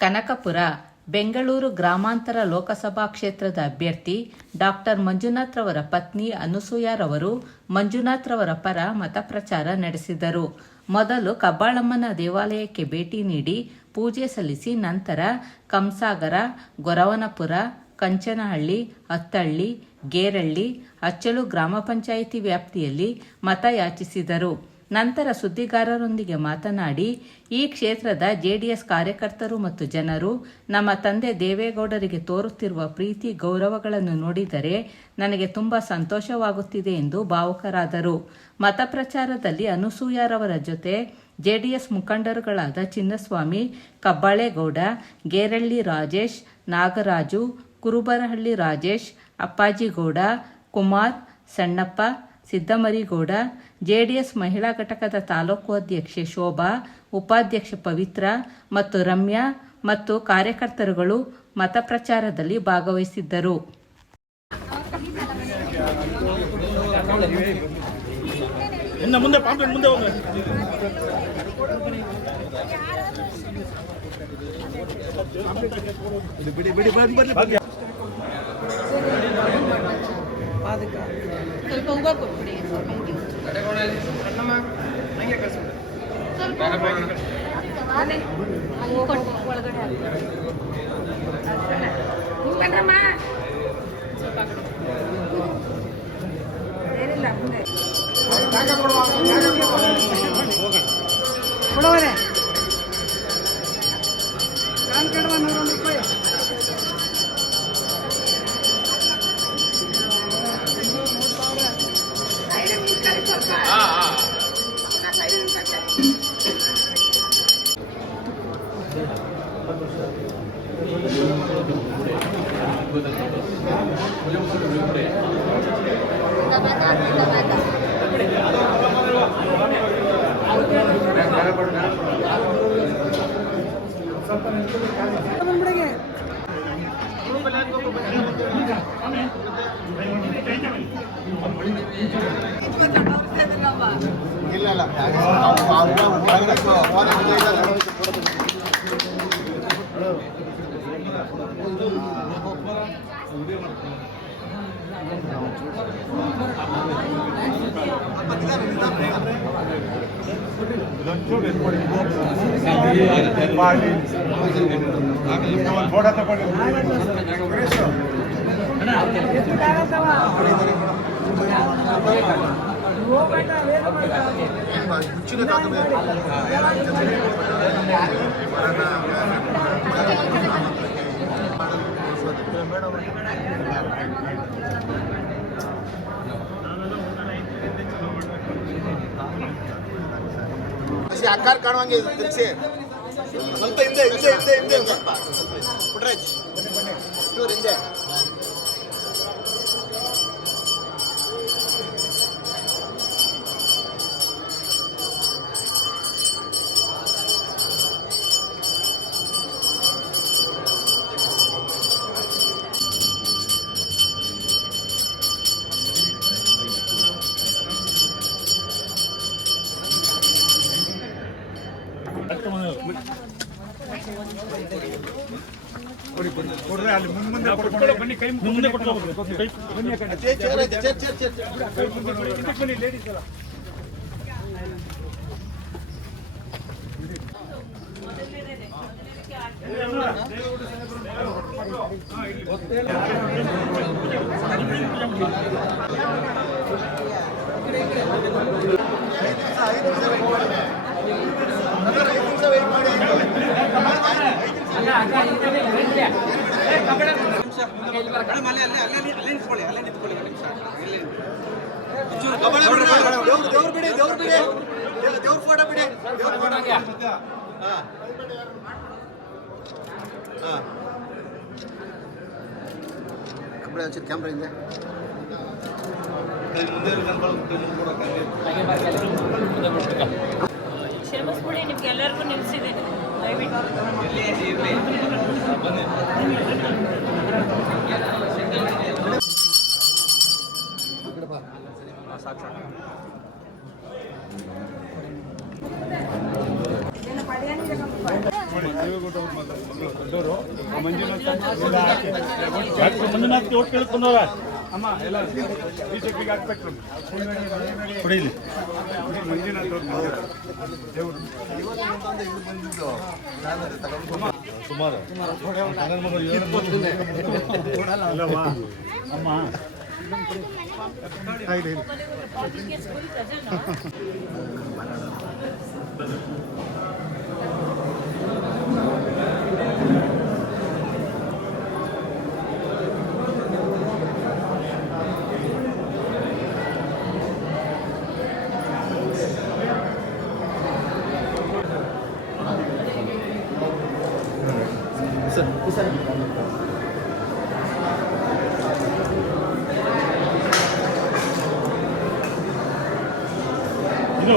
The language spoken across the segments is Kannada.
ಕನಕಪುರ, ಬೆಂಗಳೂರು ಗ್ರಾಮಾಂತರ ಲೋಕಸಭಾ ಕ್ಷೇತ್ರದ ಅಭ್ಯರ್ಥಿ ಡಾಕ್ಟರ್ ಮಂಜುನಾಥ್ ರವರ ಪತ್ನಿ ಅನುಸೂಯರವರು ಮಂಜುನಾಥ್ ರವರ ಪರ ಮತಪ್ರಚಾರ ನಡೆಸಿದರು. ಮೊದಲು ಕಬ್ಬಾಳಮ್ಮನ ದೇವಾಲಯಕ್ಕೆ ಭೇಟಿ ನೀಡಿ ಪೂಜೆ ಸಲ್ಲಿಸಿ ನಂತರ ಕಂಸಾಗರ ಗೊರವನಪುರ, ಕಂಚನಹಳ್ಳಿ ಅತ್ತಳ್ಳಿ ಗೇರಳ್ಳಿ, ಅಚ್ಚಲು ಗ್ರಾಮ ಪಂಚಾಯಿತಿ ವ್ಯಾಪ್ತಿಯಲ್ಲಿ ಮತ ಯಾಚಿಸಿದರು ನಂತರ ಸುದ್ದಿಗಾರರೊಂದಿಗೆ ಮಾತನಾಡಿ, ಈ ಕ್ಷೇತ್ರದ ಜೆಡಿಎಸ್ ಕಾರ್ಯಕರ್ತರು ಮತ್ತು ಜನರು ನಮ್ಮ ತಂದೆ ದೇವೇಗೌಡರಿಗೆ ತೋರುತ್ತಿರುವ ಪ್ರೀತಿ, ಗೌರವಗಳನ್ನು ನೋಡಿದರೆ ನನಗೆ ತುಂಬಾ ಸಂತೋಷವಾಗುತ್ತಿದೆ ಎಂದು ಭಾವುಕರಾದರು. ಮತ ಪ್ರಚಾರದಲ್ಲಿ ಅನುಸೂಯಾರವರ ಜೊತೆ ಜೆಡಿಎಸ್ ಮುಖಂಡರುಗಳಾದ ಚಿನ್ನಸ್ವಾಮಿ, ಕಬ್ಬಾಳೇಗೌಡ, ಗೇರಳ್ಳಿ ರಾಜೇಶ್, ನಾಗರಾಜು, ಕುರುಬರಹಳ್ಳಿ ರಾಜೇಶ್, ಅಪ್ಪಾಜಿಗೌಡ, ಕುಮಾರ್, ಸಣ್ಣಪ್ಪ ಸಿದ್ದಮರಿಗೌಡ ಜೆಡಿಎಸ್ ಮಹಿಳಾ ಘಟಕದ ತಾಲೂಕು ಅಧ್ಯಕ್ಷೆ ಶೋಭಾ ಉಪಾಧ್ಯಕ್ಷೆ ಪವಿತ್ರ ಮತ್ತು ರಮ್ಯಾ ಮತ್ತು ಕಾರ್ಯಕರ್ತರುಗಳು ಮತ ಪ್ರಚಾರದಲ್ಲಿ ಭಾಗವಹಿಸಿದ್ದರು. ಇನ್ನು ಮುಂದೆ ಪಾಂಪ್ಲೆಟ್ ಮುಂದೆ ಹೋಗ್ರಿ. ಬಿಡಿ ಬಿಡಿ ಬರ್ಲಿ ಬರ್ಲಿ ಬರ್ಲಿ ಸ್ವಲ್ಪ ಹೂವು ಕೊಟ್ಬಿಡಿ ಒಳಗಡೆ ಕೊಡವರೆ ಕಾನ್ ಫೋಟೋ ತಗೊಂಡು ಕಾಕುವೆ. ಹಸಿ ಆಕಾರ ಕಾಣುವಂಗೆ ತಿರ್ಗ್ಸಿ ಸ್ವಲ್ಪ ಹಿಂದೆ ಹಿಂದೆ ಹಿಂದೆ ಹಿಂದೆ ಒಂದ್ ಸ್ವಲ್ಪ ಪುಟ್ರಾಜ್ ಇವ್ರು ಹಿಂದೆ ಕೈ ಮುಂದೆ ಕೊಟ್ಟು ಕೈ ಬನ್ನಿ ಆ ಕಡೆ. ಚೇರ್ ಚೇರ್ ಐತೆ, ಚೇರ್ ಚೇರ್ ಹಾ ಹಾ ಕಬ್ಬಳ ಹಚ್ಚಿದ ಕ್ಯಾಮ್ರಾ ಇದೆ ಕ್ಷಮಿಸ್ಬಿಡಿ ನಿಮ್ಗೆ ಎಲ್ಲರಿಗೂ ನಿಲ್ಸಿದ್ದೀನಿ ದಯವಿಟ್ಟು ನೋಡಿ ಡಾಕ್ಟರ್ ಮಂಜುನಾಥ್ಗೆ ಓಟ್ ಕೇಳ್ಕೊಂಡವ್ರ ಅಮ್ಮ, ಎಲ್ಲ ಬಿಜೆಪಿಗೆ ಹಾಕ್ಬೇಕು. ಕೊಡಿ ಇಲ್ಲಿ ಮಂಜುನಾಥ್ ಸುಮಾರು ಅಮ್ಮ. ಪಾರ್ಟಿಗೆ ಸ್ಕೂಲ್ ರಜೆನಾ ಇದು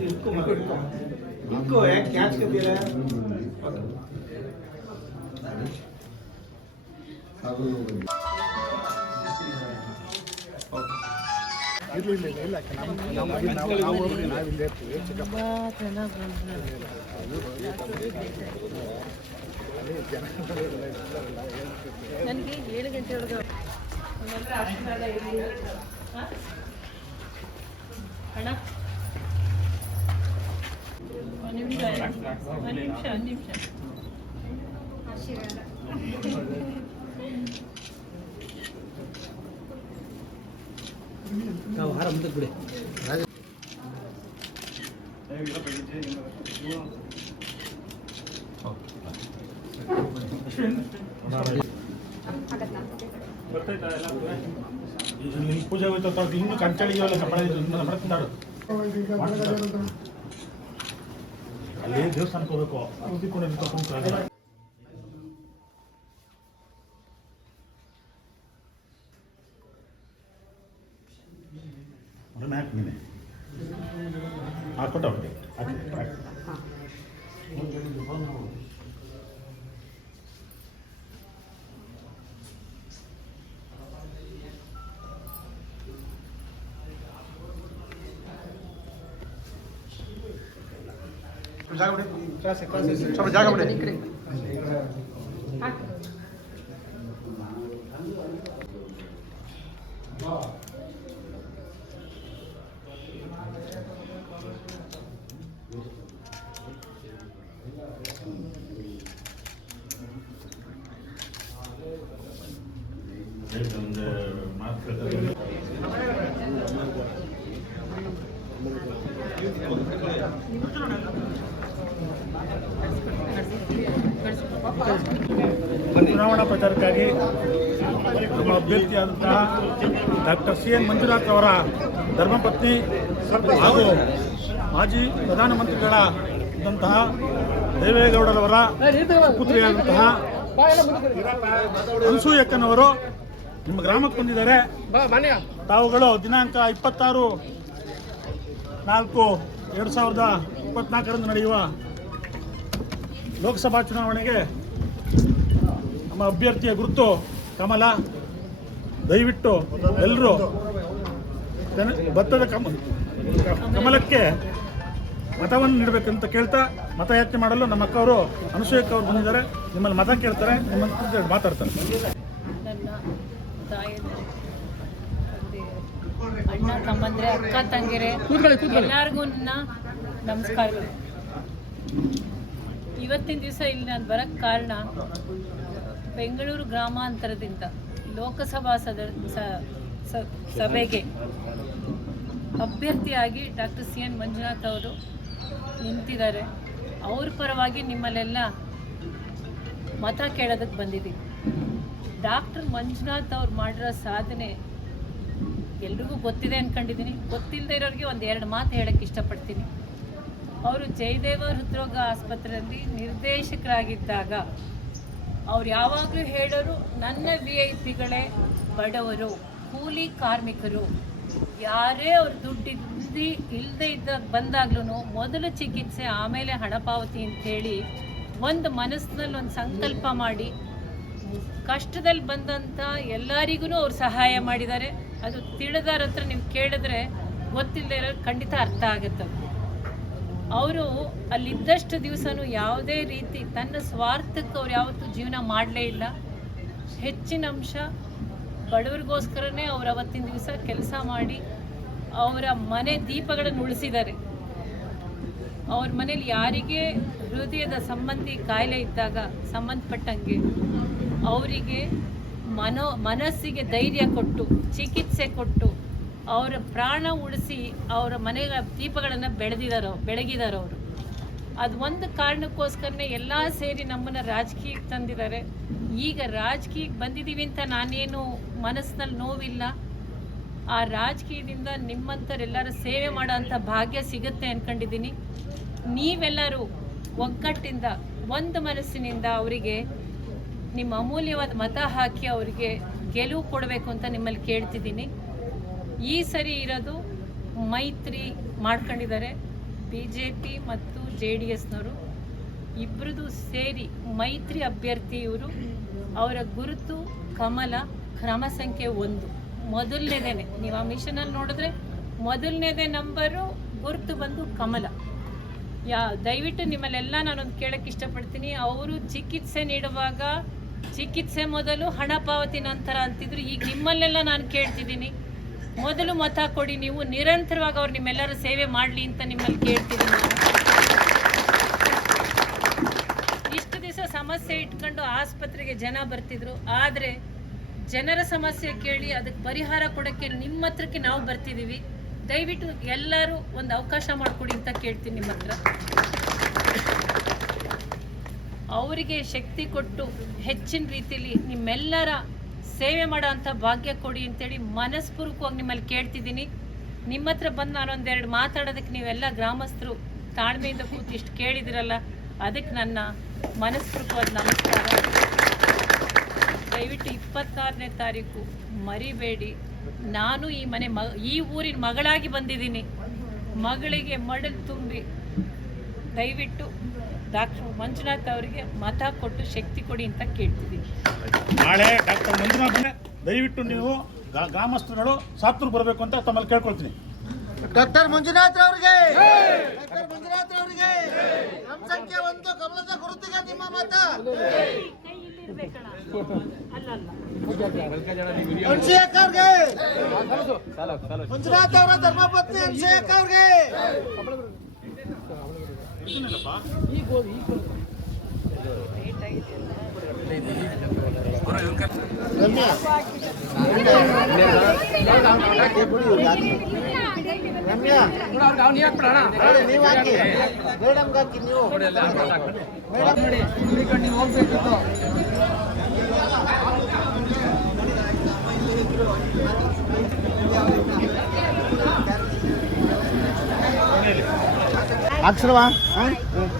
इसको इसको है कैच कर दे रहा है ಕದ್ದೀರಾ ನನಗೆ ಏಳು ಗಂಟೆ ಒಳಗೆ ಹಣ ನಿಮಿಷ ನಿಮಿಷ ಒಂದು ನಾವು ಹಾರ ಮುಂದಕ್ಕೆ ಬಿಡಿ. ಪೂಜೆ ಹೋಯ್ತು ಇನ್ನು ಕಂಚಳಿಗೆಲ್ಲ ಕಬ್ಬಳ ತಿಂದಾಡು ಅಲ್ಲಿ ದೇವಸ್ಥಾನಕ್ಕೆ ಹೋಗ್ಬೇಕು ಉದಿಕೊಂಡು ಕರ್ಕೊಂಡು ಅದನ್ನ ಹಾಕಿ ನೀನೆ ಹಾಕ್ಬಿಟ್ಟು ಅವ್ರಿಗೆ ಹಾಕಿ ಹಾಕಿ ಸ್ವಲ್ಪ ಜಾಗ ಬಿಡಿ ಒಂದು ಮಾತು ಕೇಳ್ತಾರೆ ಚುನಾವಣಾ ಪ್ರಚಾರಕ್ಕಾಗಿ ಅಭ್ಯರ್ಥಿಯಾದಂತಹ ಡಾಕ್ಟರ್ ಸಿ ಎನ್ ಮಂಜುನಾಥ್ ಅವರ ಧರ್ಮಪತ್ನಿ ಹಾಗೂ ಮಾಜಿ ಪ್ರಧಾನಮಂತ್ರಿಗಳ ಇದ್ದಂತಹ ದೇವೇಗೌಡರವರ ಪುತ್ರಿಯಾದಂತಹ ಅನಸೂಯಕ್ಕನವರು ನಿಮ್ಮ ಗ್ರಾಮಕ್ಕೆ ಬಂದಿದ್ದಾರೆ. ತಾವುಗಳು ದಿನಾಂಕ ಇಪ್ಪತ್ತಾರು ನಾಲ್ಕು ಎರಡು ಸಾವಿರದ ಇಪ್ಪತ್ನಾಲ್ಕರಂದು ನಡೆಯುವ ಲೋಕಸಭಾ ಚುನಾವಣೆಗೆ ನಮ್ಮ ಅಭ್ಯರ್ಥಿಯ ಗುರುತು ಕಮಲ ದಯವಿಟ್ಟು ಎಲ್ಲರೂ ಭತ್ತದ ಕಮ ಕಮಲಕ್ಕೆ ಮತವನ್ನು ನೀಡಬೇಕಂತ ಕೇಳ್ತಾ ಮತಯಾಚನೆ ಮಾಡಲು ನಮ್ಮ ಅಕ್ಕವರು ಅನುಸೂಯಕ್ಕ ಅವರು ಬಂದಿದ್ದಾರೆ. ನಿಮ್ಮಲ್ಲಿ ಮತ ಕೇಳ್ತಾರೆ ನಿಮ್ಮ ಜೊತೆ ಮಾತಾಡ್ತಾರೆ. ಅಣ್ಣ ತಮ್ಮಂದ್ರೆ ಅಕ್ಕ ತಂಗಿರೆ ಎಲ್ಲರಿಗೂ ನನ್ನ ನಮಸ್ಕಾರಗಳು. ಇವತ್ತಿನ ದಿವಸ ಇಲ್ಲಿ ನಾನು ಬರೋಕ್ಕೆ ಕಾರಣ ಬೆಂಗಳೂರು ಗ್ರಾಮಾಂತರದಿಂದ ಲೋಕಸಭಾ ಸದ ಸಭೆಗೆ ಅಭ್ಯರ್ಥಿಯಾಗಿ ಡಾಕ್ಟರ್ ಸಿ ಎನ್ ಮಂಜುನಾಥ್ ಅವರು ನಿಂತಿದ್ದಾರೆ. ಅವ್ರ ಪರವಾಗಿ ನಿಮ್ಮಲ್ಲೆಲ್ಲ ಮತ ಕೇಳೋದಕ್ಕೆ ಬಂದಿದ್ದೀವಿ. ಡಾಕ್ಟರ್ ಮಂಜುನಾಥ್ ಅವ್ರು ಮಾಡಿರೋ ಸಾಧನೆ ಎಲ್ರಿಗೂ ಗೊತ್ತಿದೆ ಅಂದ್ಕೊಂಡಿದ್ದೀನಿ ಗೊತ್ತಿಲ್ಲದೆ ಇರೋರಿಗೆ ಒಂದು ಎರಡು ಮಾತು ಹೇಳೋಕ್ಕೆ ಇಷ್ಟಪಡ್ತೀನಿ. ಅವರು ಜಯದೇವ ಹೃದ್ರೋಗ ಆಸ್ಪತ್ರೆಯಲ್ಲಿ ನಿರ್ದೇಶಕರಾಗಿದ್ದಾಗ ಅವ್ರು ಯಾವಾಗಲೂ ಹೇಳೋರು ನನ್ನ ವಿ ಐ ಪಿಗಳೇ ಬಡವರು, ಕೂಲಿ ಕಾರ್ಮಿಕರು ಯಾರೇ ಅವ್ರು ದುಡ್ಡು ಇಲ್ಲದೆ ಇದ್ದಾಗ ಬಂದಾಗ್ಲೂ ಮೊದಲು ಚಿಕಿತ್ಸೆ, ಆಮೇಲೆ ಹಣ ಪಾವತಿ ಅಂತೇಳಿ ಒಂದು ಮನಸ್ಸಿನಲ್ಲಿ ಒಂದು ಸಂಕಲ್ಪ ಮಾಡಿ ಕಷ್ಟದಲ್ಲಿ ಬಂದಂಥ ಎಲ್ಲರಿಗೂ ಅವ್ರು ಸಹಾಯ ಮಾಡಿದ್ದಾರೆ ಅದು ತಿಳಿದಾರ ಹತ್ರ ನೀವು ಕೇಳಿದ್ರೆ ಗೊತ್ತಿಲ್ಲದೆ ಖಂಡಿತ ಅರ್ಥ ಆಗುತ್ತೆ. ಅವರು ಅಲ್ಲಿದ್ದಷ್ಟು ದಿವಸನೂ ಯಾವುದೇ ರೀತಿ ತನ್ನ ಸ್ವಾರ್ಥಕ್ಕೆ ಅವ್ರು ಯಾವತ್ತೂ ಜೀವನ ಮಾಡಲೇ ಇಲ್ಲ. ಹೆಚ್ಚಿನ ಅಂಶ ಬಡವರಿಗೋಸ್ಕರನೇ ಅವ್ರು ಅವತ್ತಿನ ದಿವಸ ಕೆಲಸ ಮಾಡಿ ಅವರ ಮನೆ ದೀಪಗಳನ್ನು ಉಳಿಸಿದ್ದಾರೆ. ಅವ್ರ ಮನೇಲಿ ಯಾರಿಗೆ ಹೃದಯದ ಸಂಬಂಧಿ ಕಾಯಿಲೆ ಇದ್ದಾಗ ಸಂಬಂಧಪಟ್ಟಂಗೆ ಅವರಿಗೆ ಮನೋ ಮನಸ್ಸಿಗೆ ಧೈರ್ಯ ಕೊಟ್ಟು ಚಿಕಿತ್ಸೆ ಕೊಟ್ಟು ಅವರ ಪ್ರಾಣ ಉಳಿಸಿ ಅವರ ಮನೆಯ ದೀಪಗಳನ್ನು ಬೆಳೆದಿದ್ದಾರೆ ಬೆಳಗಿದಾರೋ ಅವರು. ಅದು ಒಂದು ಕಾರಣಕ್ಕೋಸ್ಕರನೇ ಎಲ್ಲ ಸೇರಿ ನಮ್ಮನ್ನು ರಾಜಕೀಯಕ್ಕೆ ತಂದಿದ್ದಾರೆ ಈಗ ರಾಜಕೀಯಕ್ಕೆ ಬಂದಿದ್ದೀವಿ ಅಂತ ನಾನೇನು ಮನಸ್ಸಿನಲ್ಲಿ ನೋವಿಲ್ಲ. ಆ ರಾಜಕೀಯದಿಂದ ನಿಮ್ಮಂಥರೆಲ್ಲರ ಸೇವೆ ಮಾಡೋ ಅಂಥ ಭಾಗ್ಯ ಸಿಗುತ್ತೆ ಅಂದ್ಕೊಂಡಿದ್ದೀನಿ ನೀವೆಲ್ಲರೂ ಒಗ್ಗಟ್ಟಿಂದ, ಒಂದು ಮನಸ್ಸಿನಿಂದ ಅವರಿಗೆ ನಿಮ್ಮ ಅಮೂಲ್ಯವಾದ ಮತ ಹಾಕಿ ಅವರಿಗೆ ಗೆಲುವು ಕೊಡಬೇಕು ಅಂತ ನಿಮ್ಮಲ್ಲಿ ಕೇಳ್ತಿದ್ದೀನಿ. ಈ ಸರಿ ಇರೋದು ಮೈತ್ರಿ ಮಾಡ್ಕೊಂಡಿದ್ದಾರೆ. ಬಿ ಜೆ ಪಿ ಮತ್ತು ಜೆ ಡಿ ಎಸ್ನವರು ಇಬ್ಬರದು ಸೇರಿ ಮೈತ್ರಿ ಅಭ್ಯರ್ಥಿ ಇವರು ಅವರ ಗುರುತು, ಕಮಲ, ಕ್ರಮ ಸಂಖ್ಯೆ ಒಂದು. ಮೊದಲನೇದೇನೆ. ನೀವು ಆ ಮಿಷನಲ್ಲಿ ನೋಡಿದ್ರೆ ಮೊದಲನೇದೇ ನಂಬರು ಗುರುತು ಬಂದು ಕಮಲ. ಯಾ, ದಯವಿಟ್ಟು ನಿಮ್ಮಲ್ಲೆಲ್ಲ ನಾನೊಂದು ಕೇಳಕ್ಕೆ ಇಷ್ಟಪಡ್ತೀನಿ. ಅವರು ಚಿಕಿತ್ಸೆ ನೀಡುವಾಗ ಚಿಕಿತ್ಸೆ ಮೊದಲು ಹಣ ಪಾವತಿ ನಂತರ ಅಂತಿದ್ರು. ಈಗ ನಿಮ್ಮಲ್ಲೆಲ್ಲ ನಾನು ಕೇಳ್ತಿದ್ದೀನಿ. ಮೊದಲು ಮತ ಕೊಡಿ, ನೀವು ನಿರಂತರವಾಗಿ ಅವ್ರು ನಿಮ್ಮೆಲ್ಲರೂ ಸೇವೆ ಮಾಡಲಿ ಅಂತ ನಿಮ್ಮಲ್ಲಿ ಕೇಳ್ತಿದ್ದೀನಿ ನಾನು ಇಷ್ಟು ದಿವಸ ಸಮಸ್ಯೆ ಇಟ್ಕೊಂಡು ಆಸ್ಪತ್ರೆಗೆ ಜನ ಬರ್ತಿದ್ರು. ಆದರೆ ಜನರ ಸಮಸ್ಯೆ ಕೇಳಿ ಅದಕ್ಕೆ ಪರಿಹಾರ ಕೊಡೋಕ್ಕೆ ನಿಮ್ಮ ಹತ್ರಕ್ಕೆ ನಾವು ಬರ್ತಿದ್ದೀವಿ. ದಯವಿಟ್ಟು ಎಲ್ಲರೂ ಒಂದು ಅವಕಾಶ ಮಾಡಿಕೊಡಿ ಅಂತ ಕೇಳ್ತೀನಿ ನಿಮ್ಮ ಹತ್ರ. ಅವರಿಗೆ ಶಕ್ತಿ ಕೊಟ್ಟು ಹೆಚ್ಚಿನ ರೀತಿಯಲ್ಲಿ ನಿಮ್ಮೆಲ್ಲರ ಸೇವೆ ಮಾಡೋ ಅಂಥ ಭಾಗ್ಯ ಕೊಡಿ ಅಂತೇಳಿ ಮನಸ್ಪೂರ್ವಕವಾಗಿ ನಿಮ್ಮಲ್ಲಿ ಕೇಳ್ತಿದ್ದೀನಿ. ನಿಮ್ಮ ಹತ್ರ ಬಂದು ನಾನೊಂದೆರಡು ಮಾತಾಡೋದಕ್ಕೆ ನೀವೆಲ್ಲ ಗ್ರಾಮಸ್ಥರು ತಾಳ್ಮೆಯಿಂದ ಕೂತು ಇಷ್ಟು ಕೇಳಿದಿರಲ್ಲ, ಅದಕ್ಕೆ ನನ್ನ ಮನಸ್ಪೂರ್ವಕವಾದ ನಮಸ್ಕಾರ. ದಯವಿಟ್ಟು ಇಪ್ಪತ್ತಾರನೇ ತಾರೀಕು ಮರಿಬೇಡಿ. ನಾನು ಈ ಮನೆ ಮ, ಈ ಊರಿನ ಮಗಳಾಗಿ ಬಂದಿದ್ದೀನಿ. ಮಗಳಿಗೆ ಮಡಲು ತುಂಬಿ ದಯವಿಟ್ಟು ಡಾಕ್ಟರ್ ಮಂಜುನಾಥ್ ಅವರಿಗೆ ಮತ ಕೊಟ್ಟು ಶಕ್ತಿ ಕೊಡಿ ಅಂತ ಕೇಳ್ತಿದ್ದೀನಿ. ನಾಳೆ ಡಾಕ್ಟರ್ ಮಂಜುನಾಥನೇ ದಯವಿಟ್ಟು ನೀವು ಗ್ರಾ- ಗ್ರಾಮಸ್ಥರುಗಳು ಸಾತ್ರು ಬರಬೇಕು ಅಂತ ತಮ್ಮಲ್ಲಿ ಕೇಳ್ಕೊಳ್ತೀನಿ. ಡಾಕ್ಟರ್ ಮಂಜುನಾಥ್ ಅವರಿಗೆ ಡಾಕ್ಟರ್ ಮಂಜುನಾಥ್ ಅವರಿಗೆ ನಮ್ಮ ಸಂಖ್ಯೆ ಒಂದು ಕಮಲದ ಗುರುತಿಗೆ ನಿಮ್ಮ ಮತ. ಅವ್ರಿಗೆ ಮಂಜುನಾಥ್ ಅವರ ಧರ್ಮಪತ್ನಿ ಅನ್ಶೇಖ್ ಅವ್ರಿಗೆ. ರಮ್ಯಾ ನೋಡಿ, ನೀವು ಹಾಕಿ ಮೇಡಮ್ಗೆ ಹಾಕಿ ನೀವು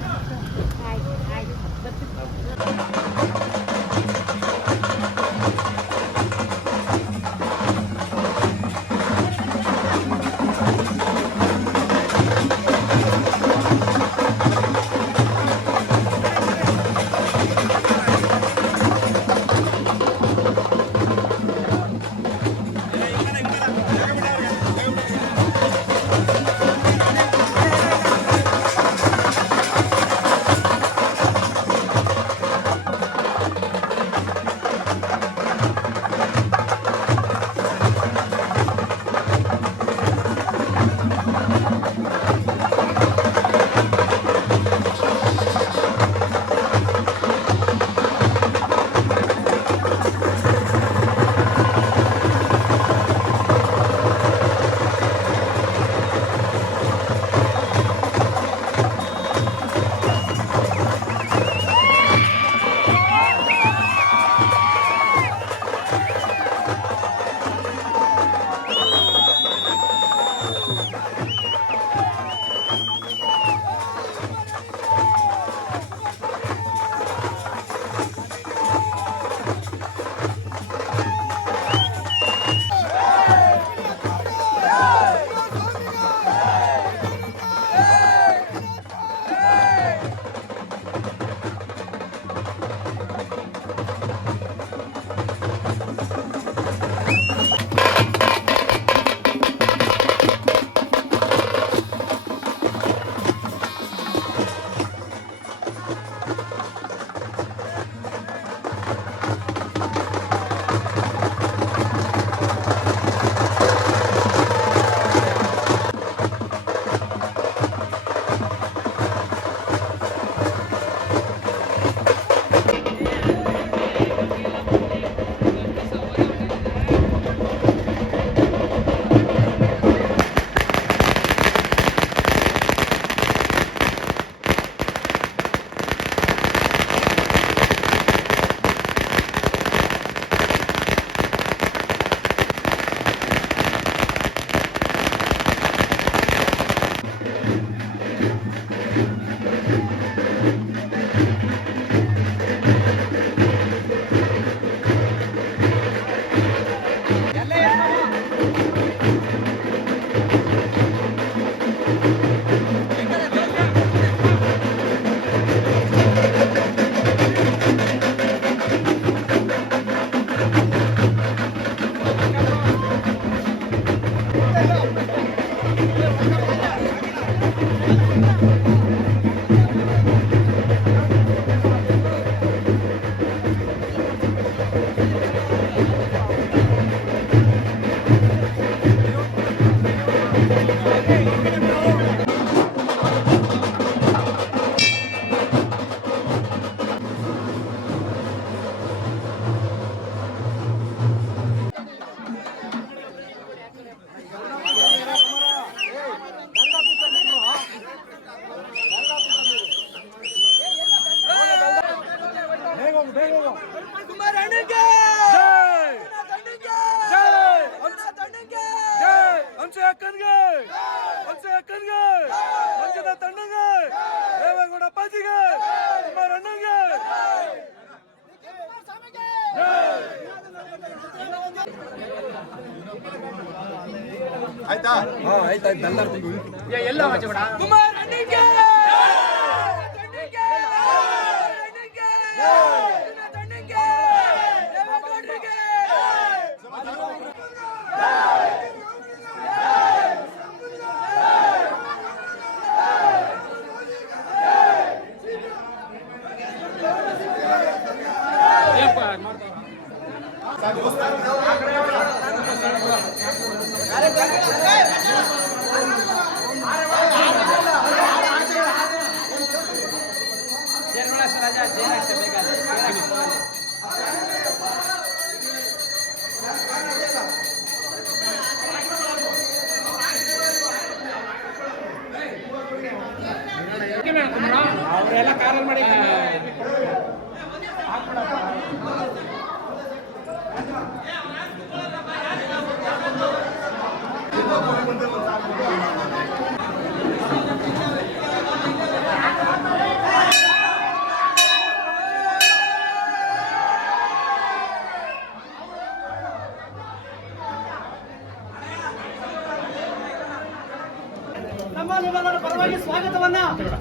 ಸ್ವಾಗತವನ್ನ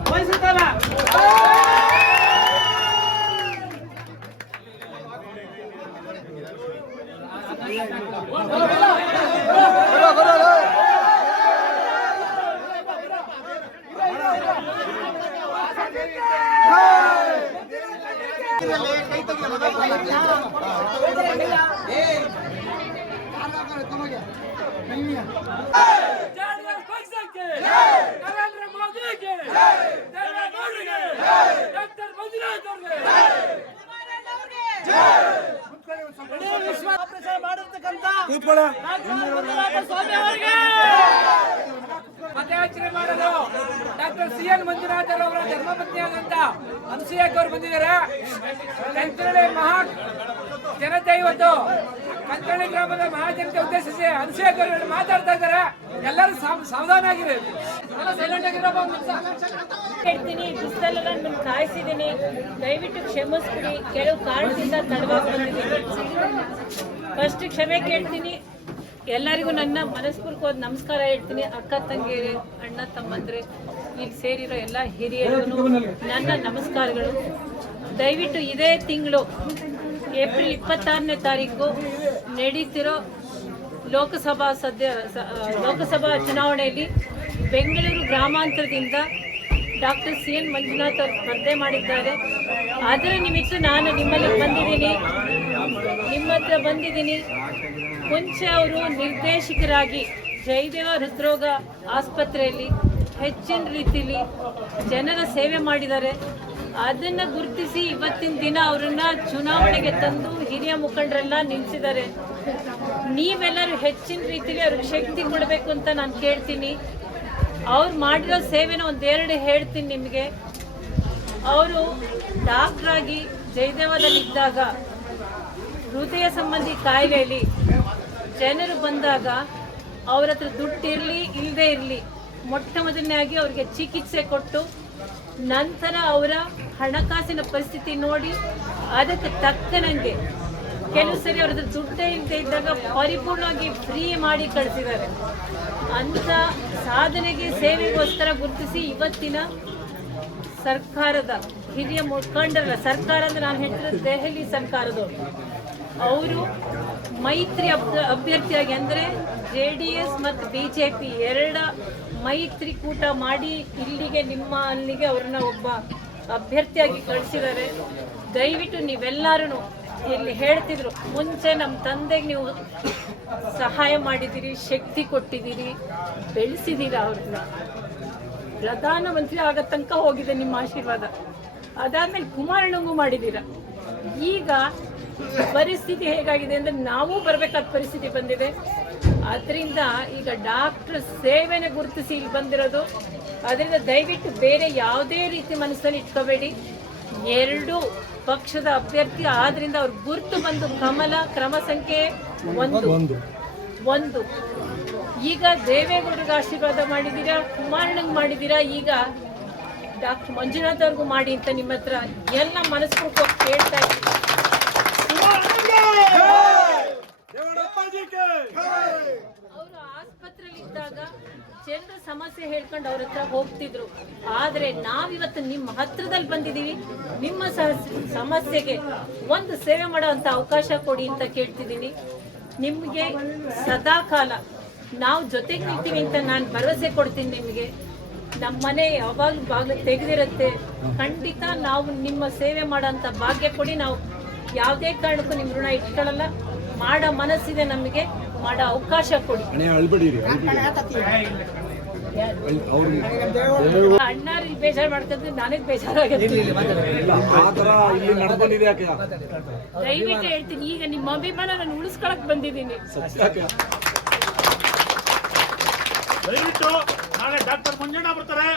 ವಹಿಸುತ್ತೇವೆ ನರೇಂದ್ರ ಮೋದಿಗೆ ದೇವೇಗೌಡರಿಗೆ ಡಾಕ್ಟರ್ ಮಂಜುನಾಥ್ ಅವ್ರಿಗೆ ಆಪರೇಷನ್ ಮಾಡಿರ್ತಕ್ಕಂಥ ಕೂತ್ಕೊಳ್ಳ ಸ್ವಾಮಿ ಅವರಿಗೆ ಮತಯಾಚನೆ ಮಾಡಲು ಡಾಕ್ಟರ್ ಸಿ ಎನ್ ಮಂಜುನಾಥ್ ಅವರ ಧರ್ಮಪತ್ನಿಯಾದಂತ ಹಂಸಿಯಾಕ್ ಅವರು ಬಂದಿದ್ದಾರೆ. ಕಂಕರಳಿ ಮಹಾ ಜನತೆ ಇವತ್ತು ಕಂಕರಳಿ ಗ್ರಾಮದ ಮಹಾಜನತೆ ಉದ್ದೇಶಿಸಿ ಹಂಸಿಯಾಕ್ ಅವರು ಮಾತಾಡ್ತಾ ಇದ್ದಾರೆ. ಎಲ್ಲರೂ ಸಾವ್- ಸಾವಧಾನ ಆಗಿದೆ ಹೇಳ್ತೀನಿ ಬಿಸಿಲೆಲ್ಲ ನಿಮ್ಮನ್ನು ಕಾಯಿಸಿದ್ದೀನಿ. ದಯವಿಟ್ಟು ಕ್ಷಮಿಸ್ಬಿಡಿ. ಕೆಲವು ಕಾರಣದಿಂದ ತಡವಾಗಿ ಬಂದಿದ್ದೀನಿ. ಫಸ್ಟ್ ಕ್ಷಮೆ ಕೇಳ್ತೀನಿ. ಎಲ್ಲರಿಗೂ ನನ್ನ ಮನಸ್ಪೂರ್ವಕವಾದ ನಮಸ್ಕಾರ ಹೇಳ್ತೀನಿ. ಅಕ್ಕ ತಂಗಿ ಅಣ್ಣ, ತಮ್ಮಂದ್ರೆ, ಇಲ್ಲಿ ಸೇರಿರೋ ಎಲ್ಲ ಹಿರಿಯರಿಗೂ ನನ್ನ ನಮಸ್ಕಾರಗಳು. ದಯವಿಟ್ಟು ಇದೇ ತಿಂಗಳು, ಏಪ್ರಿಲ್ ಇಪ್ಪತ್ತಾರನೇ ತಾರೀಕು ನಡೀತಿರೋ ಲೋಕಸಭಾ ಸದ್ಯ ಲೋಕಸಭಾ ಚುನಾವಣೆಯಲ್ಲಿ ಬೆಂಗಳೂರು ಗ್ರಾಮಾಂತರದಿಂದ ಡಾಕ್ಟರ್ ಸಿ ಎನ್ ಮಂಜುನಾಥ್ ಅವರು ಸ್ಪರ್ಧೆ ಮಾಡಿದ್ದಾರೆ. ಅದರ ನಿಮಿತ್ತ ನಾನು ನಿಮ್ಮಲ್ಲಿ ಬಂದಿದ್ದೀನಿ. ನಿಮ್ಮ ಹತ್ರ ಬಂದಿದ್ದೀನಿ. ಮುಂಚೆ ಅವರು ನಿರ್ದೇಶಕರಾಗಿ ಜಯದೇವ ಹೃದ್ರೋಗ ಆಸ್ಪತ್ರೆಯಲ್ಲಿ ಹೆಚ್ಚಿನ ರೀತಿಯಲ್ಲಿ ಜನರ ಸೇವೆ ಮಾಡಿದ್ದಾರೆ. ಅದನ್ನು ಗುರುತಿಸಿ ಇವತ್ತಿನ ದಿನ ಅವರನ್ನ ಚುನಾವಣೆಗೆ ತಂದು ಹಿರಿಯ ಮುಖಂಡರೆಲ್ಲ ನಿಲ್ಲಿಸಿದ್ದಾರೆ ನೀವೆಲ್ಲರೂ ಹೆಚ್ಚಿನ ರೀತಿಯಲ್ಲಿ ಅವ್ರಿಗೆ ಶಕ್ತಿ ಕೊಡಬೇಕು ಅಂತ ನಾನು ಕೇಳ್ತೀನಿ. ಅವ್ರು ಮಾಡಿರೋ ಸೇವೆನ ಒಂದೆರಡು ಹೇಳ್ತೀನಿ ನಿಮಗೆ. ಅವರು ಡಾಕ್ಟ್ರಾಗಿ ಜಯದೇವದಲ್ಲಿದ್ದಾಗ ಹೃದಯ ಸಂಬಂಧಿ ಕಾಯಿಲೆಯಲ್ಲಿ ಜನರು ಬಂದಾಗ ಅವ್ರ ಹತ್ರ ದುಡ್ಡು ಇರಲಿ ಇಲ್ಲದೆ ಇರಲಿ ಮೊಟ್ಟ ಮೊದಲನೇಯಾಗಿ ಅವರಿಗೆ ಚಿಕಿತ್ಸೆ ಕೊಟ್ಟು ನಂತರ ಅವರ ಹಣಕಾಸಿನ ಪರಿಸ್ಥಿತಿ ನೋಡಿ ಅದಕ್ಕೆ ತಕ್ಕನಂಗೆ ಕೆಲವು ಸರಿ ಅವ್ರ ಹತ್ರ ದುಡ್ಡೇ ಇಲ್ಲದೆ ಇದ್ದಾಗ ಪರಿಪೂರ್ಣವಾಗಿ ಫ್ರೀ ಮಾಡಿ ಕಳಿಸಿದ್ದಾರೆ. ಅಂತ ಸಾಧನೆಗೆ ಸೇವೆಗೋಸ್ಕರ ಗುರುತಿಸಿ ಇವತ್ತಿನ ಸರ್ಕಾರದ ಹಿರಿಯ ಮುಖಂಡರ ಸರ್ಕಾರ ಅಂದ್ರೆ ನಾನು ಹೇಳ್ತಿರೋದು ದೆಹಲಿ ಸರ್ಕಾರದವರು. ಅವರು ಮೈತ್ರಿ ಅಬ್ ಅಭ್ಯರ್ಥಿಯಾಗಿ ಅಂದರೆ ಜೆ ಡಿ ಎಸ್ ಮತ್ತು ಬಿ ಜೆ ಪಿ ಎರಡ ಮೈತ್ರಿಕೂಟ ಮಾಡಿ ಇಲ್ಲಿಗೆ ನಿಮ್ಮ ಅಲ್ಲಿಗೆ ಅವ್ರನ್ನ ಒಬ್ಬ ಅಭ್ಯರ್ಥಿಯಾಗಿ ಕಳಿಸಿದ್ದಾರೆ. ದಯವಿಟ್ಟು ನೀವೆಲ್ಲರೂ ಇಲ್ಲಿ ಹೇಳ್ತಿದ್ರು, ಮುಂಚೆ ನಮ್ಮ ತಂದೆಗೆ ನೀವು ಸಹಾಯ ಮಾಡಿದ್ದೀರಿ ಶಕ್ತಿ ಕೊಟ್ಟಿದ್ದೀರಿ ಬೆಳೆಸಿದ್ದೀರ ಅವ್ರನ್ನ. ಪ್ರಧಾನಮಂತ್ರಿ ಆಗೋ ತನಕ ಹೋಗಿದೆ ನಿಮ್ಮ ಆಶೀರ್ವಾದ. ಅದಾದ್ಮೇಲೆ ಕುಮಾರಣ್ಣಗೂ ಮಾಡಿದ್ದೀರ. ಈಗ ಪರಿಸ್ಥಿತಿ ಹೇಗಾಗಿದೆ ಅಂದ್ರೆ ನಾವು ಬರಬೇಕಾದ ಪರಿಸ್ಥಿತಿ ಬಂದಿದೆ. ಅದರಿಂದ ಈಗ ಡಾಕ್ಟರ್ ಸೇವೆನೆ ಗುರುತಿಸಿ ಇಲ್ಲಿ ಬಂದಿರೋದು. ಅದರಿಂದ ದಯವಿಟ್ಟು ಬೇರೆ ಯಾವುದೇ ರೀತಿ ಮನಸ್ಸಲ್ಲಿ ಇಟ್ಕೋಬೇಡಿ. ಎರಡು ಪಕ್ಷದ ಅಭ್ಯರ್ಥಿ ಆದ್ರಿಂದ ಅವ್ರ ಗುರುತು ಬಂದು ಕಮಲ ಕ್ರಮ ಸಂಖ್ಯೆ ಒಂದು. ಒಂದು. ಈಗ ದೇವೇಗೌಡರಿಗೆ ಆಶೀರ್ವಾದ ಮಾಡಿದ್ದೀರಾ? ಕುಮಾರಣ್ಣಂಗೆ ಮಾಡಿದ್ದೀರಾ? ಈಗ ಡಾಕ್ಟರ್ ಮಂಜುನಾಥ್ ಅವ್ರಿಗೂ ಮಾಡಿ ಅಂತ ನಿಮ್ಮ ಹತ್ರ ಎಲ್ಲ ಮನಸ್ಸು ಕೇಳ್ತಾ ಇದ್ದೀನಿ ಅವರು ಆಸ್ಪತ್ರೆಯಲ್ಲಿದ್ದಾಗ ಜನರ ಸಮಸ್ಯೆ ಹೇಳ್ಕೊಂಡು ಅವ್ರ ಹತ್ರ ಹೋಗ್ತಿದ್ರು. ಆದ್ರೆ ನಾವಿವತ್ತು ನಿಮ್ಮ ಹತ್ರದಲ್ಲಿ ಬಂದಿದ್ದೀವಿ. ನಿಮ್ಮ ಸಮಸ್ಯೆಗೆ ಒಂದು ಸೇವೆ ಮಾಡುವಂತ ಅವಕಾಶ ಕೊಡಿ ಅಂತ ಕೇಳ್ತಿದ್ದೀನಿ. ನಿಮಗೆ ಸದಾ ಕಾಲ ನಾವು ಜೊತೆಗೆ ನಿಂತೀವಿ ಅಂತ ನಾನು ಭರವಸೆ ಕೊಡ್ತೀನಿ ನಿಮಗೆ. ನಮ್ಮ ಮನೆ ಯಾವಾಗಲೂ ಬಾಗಿಲು ತೆಗೆದಿರುತ್ತೆ. ಖಂಡಿತ ನಾವು ನಿಮ್ಮ ಸೇವೆ ಮಾಡೋಂಥ ಭಾಗ್ಯ ಕೊಡಿ. ನಾವು ಯಾವುದೇ ಕಾರಣಕ್ಕೂ ನಿಮ್ಮ ಋಣ ಇಟ್ಕೊಳ್ಳಲ್ಲ. ಮಾಡೋ ಮನಸ್ಸಿದೆ ನಮಗೆ. ಮಾಡೋ ಅವಕಾಶ ಕೊಡಿ. ಇಲ್ಲಿ ಬೇಜಾರು ಮಾಡ್ಕೊಂಡ್ರೆ ನನಗೆ ಬೇಜಾರಾಗುತ್ತೆ. ದಯವಿಟ್ಟು ಹೇಳ್ತೀನಿ ಈಗ ನಿಮ್ಮ ಅಭಿಮಾನ ನಾನು ಉಳಿಸ್ಕೊಳಕ್ ಬಂದಿದ್ದೀನಿ. ದಯವಿಟ್ಟು ನಾಳೆ ಡಾಕ್ಟರ್ ಮಂಜಣ್ಣ ಬರ್ತಾರೆ.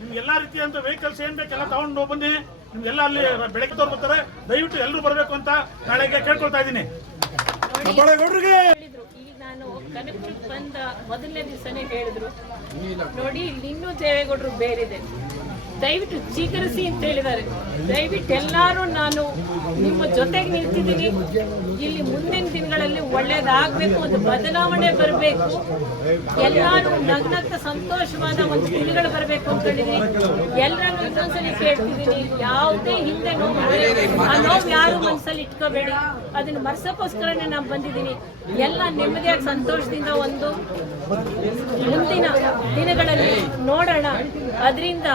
ನಿಮ್ಗೆ ಎಲ್ಲಾ ರೀತಿಯಂತ ವೆಹಿಕಲ್ಸ್ ಏನ್ ಬೇಕೆಲ್ಲ ತಗೊಂಡು ಬನ್ನಿ. ನಿಮ್ಗೆಲ್ಲ ಅಲ್ಲಿ ಬೆಳಗ್ಗೆ ತೋರ್ ಬರ್ತಾರೆ ದಯವಿಟ್ಟು ಎಲ್ಲರೂ ಬರಬೇಕು ಅಂತ ನಾಳೆಗೆ ಕೇಳ್ಕೊಳ್ತಾ ಇದ್ದೀನಿ. ನಾನು ಕನಕಪುರಕ್ಕೆ ಬಂದ ಮೊದಲನೇ ದಿವಸನೇ ಹೇಳಿದ್ರು. ನೋಡಿ ಇಲ್ಲಿ ಇನ್ನೂ ದೇವೇಗೌಡರು ಬೇರಿದೆ. ದಯವಿಟ್ಟು ಸ್ವೀಕರಿಸಿ ಅಂತ ಹೇಳಿದ್ದಾರೆ. ದಯವಿಟ್ಟು ಎಲ್ಲರೂ ನಾನು ನಿಮ್ಮ ಜೊತೆಗೆ ನಿಂತಿದ್ದೀನಿ. ಇಲ್ಲಿ ಮುಂದಿನ ದಿನಗಳಲ್ಲಿ ಒಳ್ಳೇದಾಗಬೇಕು, ಒಂದು ಬದಲಾವಣೆ ಬರಬೇಕು. ಎಲ್ಲರೂ ನಗ್ನಗ್ತ ಸಂತೋಷವಾದ ಒಂದು ದಿನಗಳು ಬರಬೇಕು ಅಂತ ಹೇಳಿದ್ದೀನಿ. ಎಲ್ಲರನ್ನು ಇನ್ನೊಂದ್ಸಲಿ ಕೇಳ್ತಿದ್ದೀನಿ, ಯಾವುದೇ ಹಿಂದೆ ನೋವು ಆ ನೋವು ಯಾರು ಮನಸ್ಸಲ್ಲಿ ಇಟ್ಕೋಬೇಡಿ. ಅದನ್ನು ಮರ್ಸಕ್ಕೋಸ್ಕರನೇ ನಾನು ಬಂದಿದ್ದೀನಿ. ಎಲ್ಲ ನೆಮ್ಮದಿಯಾಗಿ ಸಂತೋಷದಿಂದ ಒಂದು ಮುಂದಿನ ದಿನಗಳಲ್ಲಿ ಅದರಿಂದ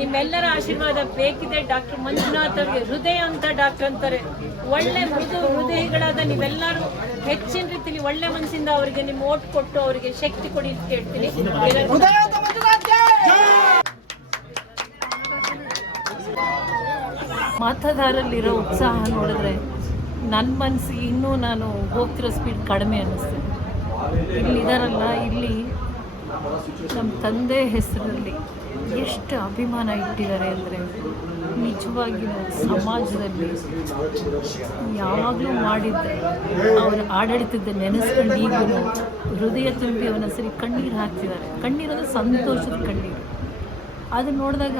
ನಿಮ್ಮೆಲ್ಲರ ಆಶೀರ್ವಾದ ಬೇಕಿದೆ ಡಾಕ್ಟರ್ ಮಂಜುನಾಥ್ ಅವರಿಗೆ. ಹೃದಯ ಅಂತ ಡಾಕ್ಟರ್ ಅಂತಾರೆ. ಒಳ್ಳೆ ಮೃದು ಹೃದಯಗಳಾದ ನೀವೆಲ್ಲರೂ ಹೆಚ್ಚಿನ ರೀತಿಯಲ್ಲಿ ಒಳ್ಳೆ ಮನಸ್ಸಿಂದ ಅವರಿಗೆ ನಿಮ್ಮ ಓಟ್ ಕೊಟ್ಟು ಅವರಿಗೆ ಶಕ್ತಿ ಕೊಡಿ ಅಂತ ಹೇಳ್ತೀನಿ. ಮತದಾರಲ್ಲಿರೋ ಉತ್ಸಾಹ ನೋಡಿದ್ರೆ ನನ್ನ ಮನಸ್ಸಿಗೆ ಇನ್ನೂ ನಾನು ಹೋಗ್ತಿರೋ ಸ್ಪೀಡ್ ಕಡಿಮೆ ಅನ್ನಿಸ್ತೀನಿ ಇಲ್ಲಿ ಇದಾರಲ್ಲ ಇಲ್ಲಿ ನಮ್ಮ ತಂದೆ ಹೆಸರಲ್ಲಿ ಎಷ್ಟು ಅಭಿಮಾನ ಇಟ್ಟಿದ್ದಾರೆ ಅಂದರೆ ನಿಜವಾಗಿ ಸಮಾಜದಲ್ಲಿ ಯಾವಾಗಲೂ ಮಾಡಿದ್ದೆ. ಅವರ ಆಡಳಿತದ ನೆನೆಸ್ಕೊಂಡು ಈಗಲೂ ಹೃದಯ ತುಂಬಿ ಅವನ ಸರಿ ಕಣ್ಣೀರು ಹಾಕ್ತಿದ್ದಾರೆ. ಕಣ್ಣೀರು ಅಂದರೆ ಸಂತೋಷದ ಕಣ್ಣೀರು. ಅದನ್ನು ನೋಡಿದಾಗ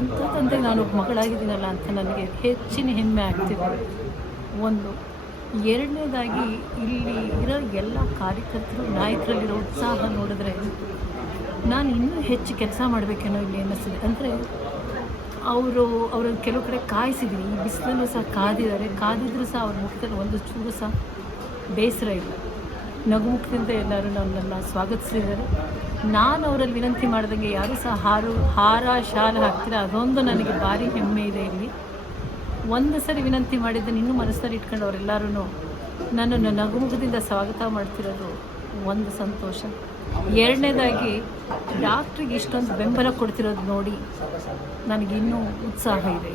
ಅಂಥ ತಂದೆ ನಾನು ಮಗಳಾಗಿದ್ದೀನಲ್ಲ ಅಂತ ನನಗೆ ಹೆಚ್ಚಿನ ಹೆಮ್ಮೆ ಆಗ್ತಿದೆ. ಒಂದು ಎರಡನೇದಾಗಿ ಇಲ್ಲಿ ಇರೋ ಎಲ್ಲ ಕಾರ್ಯಕರ್ತರು, ನಾಯಕರಲ್ಲಿರೋ ಉತ್ಸಾಹ ನೋಡಿದ್ರೆ ನಾನು ಇನ್ನೂ ಹೆಚ್ಚು ಕೆಲಸ ಮಾಡಬೇಕೇನೋ ಇಲ್ಲಿ ಅನ್ನಿಸ್ತಿದೆ. ಅಂದರೆ ಅವರು ಅವ್ರನ್ನ ಕೆಲವು ಕಡೆ ಕಾಯಿಸಿದ್ವಿ. ಈ ಬಿಸಿಲಲ್ಲೂ ಸಹ ಕಾದಿದ್ದಾರೆ. ಕಾದಿದ್ರು ಸಹ ಅವ್ರ ಮುಖದಲ್ಲಿ ಒಂದು ಚೂರು ಸಹ ಬೇಸರ ಇಲ್ಲ. ನಗುಮುಖದಿಂದ ಎಲ್ಲರೂ ನನ್ನನ್ನು ಸ್ವಾಗತಿಸಿದ್ದಾರೆ. ನಾನು ಅವರಲ್ಲಿ ವಿನಂತಿ ಮಾಡಿದಂಗೆ ಯಾರೂ ಸಹ ಹಾರು, ಹಾರ, ಶಾಲ ಹಾಕ್ತಿಲ್ಲ ಅದೊಂದು ನನಗೆ ಭಾರಿ ಹೆಮ್ಮೆ ಇದೆ ಇಲ್ಲಿ. ಒಂದು ಸರಿ ವಿನಂತಿ ಮಾಡಿದ್ದನ್ನು ಇನ್ನೂ ಮನಸ್ಸಲ್ಲಿ ಇಟ್ಕೊಂಡು ಅವರೆಲ್ಲರೂ ನನ್ನನ್ನು ನಗುಮುಖದಿಂದ ಸ್ವಾಗತ ಮಾಡ್ತಿರೋದು ಒಂದು ಸಂತೋಷ. ಎರಡನೇದಾಗಿ ಡಾಕ್ಟ್ರಿಗೆ ಇಷ್ಟೊಂದು ಬೆಂಬಲ ಕೊಡ್ತಿರೋದು ನೋಡಿ ನನಗಿನ್ನೂ ಉತ್ಸಾಹ ಇದೆ.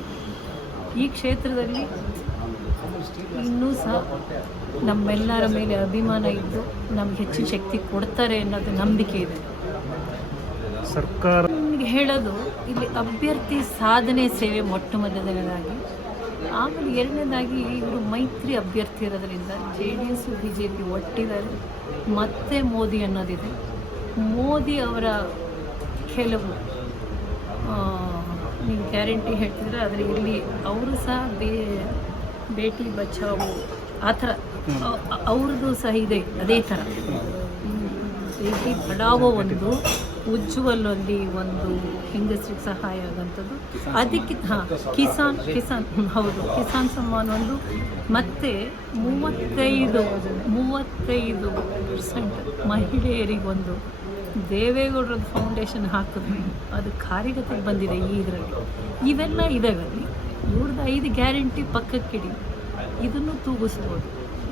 ಈ ಕ್ಷೇತ್ರದಲ್ಲಿ ಇನ್ನೂ ಸಹ ನಮ್ಮೆಲ್ಲರ ಮೇಲೆ ಅಭಿಮಾನ ಇದ್ದು ನಮ್ಗೆ ಹೆಚ್ಚಿನ ಶಕ್ತಿ ಕೊಡ್ತಾರೆ ಅನ್ನೋದು ನಂಬಿಕೆ ಇದೆ. ಸರ್ಕಾರ ನಿಮಗೆ ಹೇಳೋದು ಇಲ್ಲಿ ಅಭ್ಯರ್ಥಿ ಸಾಧನೆ ಸೇವೆ ಮೊಟ್ಟ ಮೊದಲನೇದಾಗಿ ಆಮೇಲೆ ಎರಡನೇದಾಗಿ ಇವರು ಮೈತ್ರಿ ಅಭ್ಯರ್ಥಿ ಇರೋದರಿಂದ J D S B J P ಒಟ್ಟಿದ್ದಾರೆ. ಮತ್ತೆ ಮೋದಿ ಅನ್ನೋದಿದೆ. ಮೋದಿ ಅವರ ಕೆಲವು ನೀವು ಗ್ಯಾರಂಟಿ ಹೇಳ್ತಿದ್ರೆ ಆದರೆ ಇಲ್ಲಿ ಅವರು ಸಹ ಬೇ ಬೇಟಿ ಬಚಾವು ಆ ಥರ ಅವ್ರದ್ದು ಸಹ ಇದೆ ಅದೇ ಥರ. ಬೇಟಿ ಬಡಾವೋ ಒಂದು ಉಜ್ವಲ್ ಅಲ್ಲಿ ಒಂದು ಹೆಂಗಸರಿಗೆ ಸಹಾಯ ಆಗೋಂಥದ್ದು ಅದಕ್ಕೆ ಹಾಂ, ಕಿಸಾನ್ ಕಿಸಾನ್, ಹೌದು, ಕಿಸಾನ್ ಸಮ್ಮಾನ್ ಒಂದು ಮತ್ತು ಮೂವತ್ತೈದು ಮೂವತ್ತೈದು ಪರ್ಸೆಂಟ್ ಮಹಿಳೆಯರಿಗೊಂದು ದೇವೇಗೌಡರ ಫೌಂಡೇಶನ್ ಹಾಕಿದ್ವಿ ಅದು ಕಾರ್ಯಗತಿಗೆ ಬಂದಿದೆ ಈ ಇದರಲ್ಲಿ. ಇವೆಲ್ಲ ಇದಾವೆ. ಇವ್ರದ್ದು ಐದು ಗ್ಯಾರಂಟಿ ಪಕ್ಕಕ್ಕಿಡಿ. ಇದನ್ನು ತೂಗಿಸ್ಬೋದು.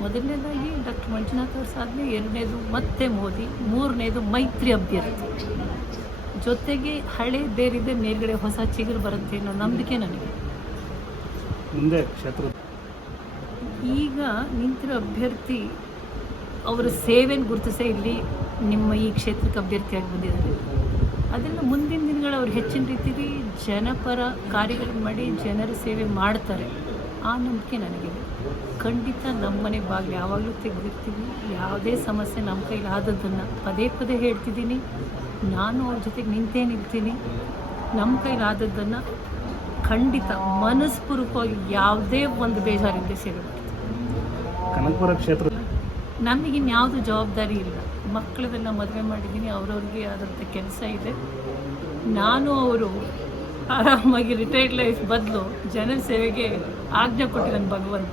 ಮೊದಲನೇದಾಗಿ ಡಾಕ್ಟರ್ ಮಂಜುನಾಥ್ ಅವ್ರ ಸಾಧನೆ ಎರಡನೇದು ಮತ್ತೆ ಮೋದಿ ಮೂರನೇದು ಮೈತ್ರಿ ಅಭ್ಯರ್ಥಿ. ಜೊತೆಗೆ ಹಳೆ ಬೇರಿದೆ ಮೇಲ್ಗಡೆ ಹೊಸ ಚಿಗುರು ಬರುತ್ತೆ ಅನ್ನೋ ನಂಬಿಕೆ ನನಗೆ. ಮುಂದೆ ಕ್ಷೇತ್ರ ಈಗ ನಿಂತಿರೋ ಅಭ್ಯರ್ಥಿ ಅವರ ಸೇವೆನ ಗುರುತಿಸೇ ಇಲ್ಲಿ ನಿಮ್ಮ ಈ ಕ್ಷೇತ್ರಕ್ಕೆ ಅಭ್ಯರ್ಥಿಯಾಗಿ ಬಂದಿದ್ದಾರೆ. ಅದನ್ನು ಮುಂದಿನ ದಿನಗಳು ಅವ್ರು ಹೆಚ್ಚಿನ ರೀತಿಯಲ್ಲಿ ಜನಪರ ಕಾರ್ಯಗಳನ್ನು ಮಾಡಿ ಜನರ ಸೇವೆ ಮಾಡ್ತಾರೆ. ಆ ನಂಬಿಕೆ ನನಗಿದೆ. ಖಂಡಿತ ನಮ್ಮ ಮನೆ ಬಾಗಿಲು ಯಾವಾಗಲೂ ತೆಗೆದಿರ್ತೀವಿ. ಯಾವುದೇ ಸಮಸ್ಯೆ ನಮ್ಮ ಕೈಲಿ ಆದದ್ದನ್ನು ಪದೇ ಪದೇ ಹೇಳ್ತಿದ್ದೀನಿ. ನಾನು ಅವ್ರ ಜೊತೆಗೆ ನಿಂತೇ ನಿಲ್ತೀನಿ. ನಮ್ಮ ಕೈಲಾದದ್ದನ್ನು ಖಂಡಿತ ಮನಸ್ಪೂರ್ವಕವಾಗಿ ಯಾವುದೇ ಒಂದು ಬೇಜಾರಿಂದ ಕ್ಷೇತ್ರ ಕನಕಪುರ ಕ್ಷೇತ್ರ ನಮಗಿನ್ಯಾವುದು ಜವಾಬ್ದಾರಿ ಇಲ್ಲ. ಮಕ್ಕಳದೆಲ್ಲ ಮದುವೆ ಮಾಡಿದ್ದೀನಿ ಅವ್ರವ್ರಿಗೆ ಆದಂಥ ಕೆಲಸ ಇದೆ. ನಾನು ಅವರು ಆರಾಮಾಗಿ ರಿಟೈರ್ಡ್ ಲೈಫ್ ಬದಲು ಜನರ ಸೇವೆಗೆ ಆಜ್ಞೆ ಕೊಟ್ಟಿದ್ದಾನೆ ಭಗವಂತ.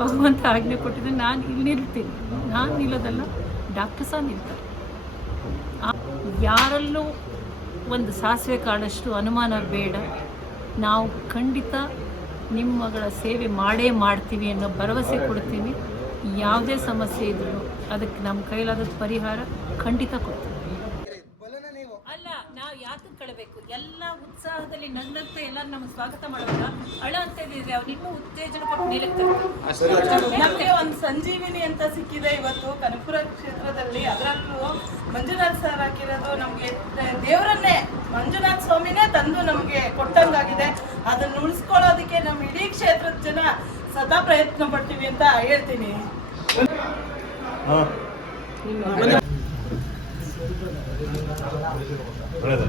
ಭಗವಂತ ಆಜ್ಞೆ ಕೊಟ್ಟಿದ್ದಾನೆ ನಾನು ಇಲ್ಲಿ ನಿಲ್ತೀನಿ. ನಾನು ನಿಲ್ಲೋದಲ್ಲ ಡಾಕ್ಟರ್ ಸಹ ನಿಲ್ತಾರೆ. ಯಾರಲ್ಲೂ ಒಂದು ಸಾಸಿವೆ ಕಾಳಷ್ಟು ಅನುಮಾನ ಬೇಡ. ನಾವು ಖಂಡಿತ ನಿಮ್ಮಗಳ ಸೇವೆ ಮಾಡೇ ಮಾಡ್ತೀವಿ ಅನ್ನೋ ಭರವಸೆ ಕೊಡ್ತೀನಿ. ಯಾವುದೇ ಸಮಸ್ಯೆ ಇದ್ರೂ ಅದಕ್ಕೆ ನಮ್ಮ ಕೈಲಾದ ಪರಿಹಾರ ಖಂಡಿತ ಕೊಡ್ತೀವಿ ಯಾತಕ್ಕೆ ಕಳಬೇಕು ಎಲ್ಲ ಉತ್ಸಾಹದಲ್ಲಿ ನಗ್ನಗ್ತಾ ಎಲ್ಲರೂ ನಮ್ಗೆ ಸ್ವಾಗತ ಮಾಡುವಾಗ ಅಳ ಅಂತ ಇದ್ರೆ ಅವ್ರು ಇನ್ನೂ ಉತ್ತೇಜನ ಕೊಟ್ಟು ಮೇಲೆ. ನಮಗೆ ಒಂದು ಸಂಜೀವಿನಿ ಅಂತ ಸಿಕ್ಕಿದೆ ಇವತ್ತು. ಕನಕಪುರ ಕ್ಷೇತ್ರದಲ್ಲಿ ಅದರಲ್ಲೂ ಮಂಜುನಾಥ್ ಸರ್ ಹಾಕಿರೋದು ನಮಗೆ ದೇವರನ್ನೇ ಮಂಜುನಾಥ್ ಸ್ವಾಮಿನೇ ತಂದು ನಮಗೆ ಕೊಟ್ಟಂಗಾಗಿದೆ. ಅದನ್ನ ಉಳಿಸ್ಕೊಳ್ಳೋದಕ್ಕೆ ನಮ್ಮ ಇಡೀ ಕ್ಷೇತ್ರದ ಜನ ಸದಾ ಪ್ರಯತ್ನ ಪಡ್ತೀವಿ ಅಂತ ಹೇಳ್ತೀನಿ. ಒಳ್ಳೆಯದು